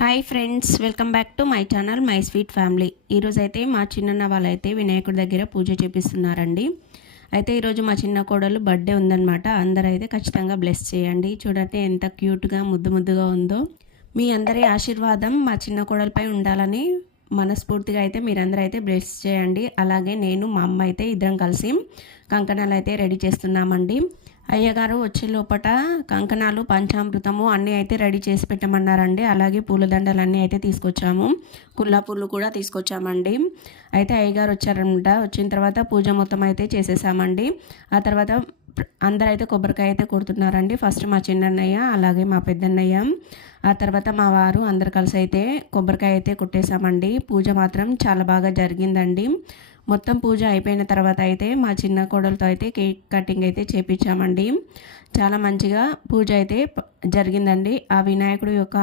Hi friends, welcome back to my channel my sweet family. ఈరోజు అయితే మా చిన్నన్న వాళ్ళైతే వినాయకుడి దగ్గర పూజ చేపిస్తున్నారండి. అయితే ఈరోజు మా చిన్న కోడలు బర్త్డే ఉందన్నమాట. అందరూ అయితే ఖచ్చితంగా బ్లెస్ చేయండి. చూడండి ఎంత క్యూట్గా ముద్దు ముద్దుగా ఉందో. మీ అందరి ఆశీర్వాదం మా చిన్న కోడలపై ఉండాలని మనస్ఫూర్తిగా అయితే మీరందరూ అయితే బ్లెస్ చేయండి. అలాగే నేను మా అమ్మ అయితే ఇద్దరం కలిసి కంకణాలు అయితే రెడీ చేస్తున్నామండి. అయ్యగారు వచ్చే లోపట కంకణాలు పంచామృతము అన్నీ అయితే రెడీ చేసి పెట్టమన్నారండి. అలాగే పూలదండలు అన్నీ అయితే తీసుకొచ్చాము, కుల్లా పూలు కూడా తీసుకొచ్చామండి. అయితే అయ్యగారు వచ్చారనమాట. వచ్చిన తర్వాత పూజ మొత్తం అయితే చేసేసామండి. ఆ తర్వాత అందరూ అయితే కొబ్బరికాయ అయితే కొడుతున్నారండి. ఫస్ట్ మా చిన్నన్నయ్య, అలాగే మా పెద్దన్నయ్య, ఆ తర్వాత మా వారు అందరు కలిసి అయితే కొబ్బరికాయ అయితే కొట్టేశామండి. పూజ మాత్రం చాలా బాగా జరిగిందండి. మొత్తం పూజ అయిపోయిన తర్వాత అయితే మా చిన్న కోడలతో అయితే కేక్ కటింగ్ అయితే చేపించామండి. చాలా మంచిగా పూజ అయితే జరిగిందండి. ఆ వినాయకుడి యొక్క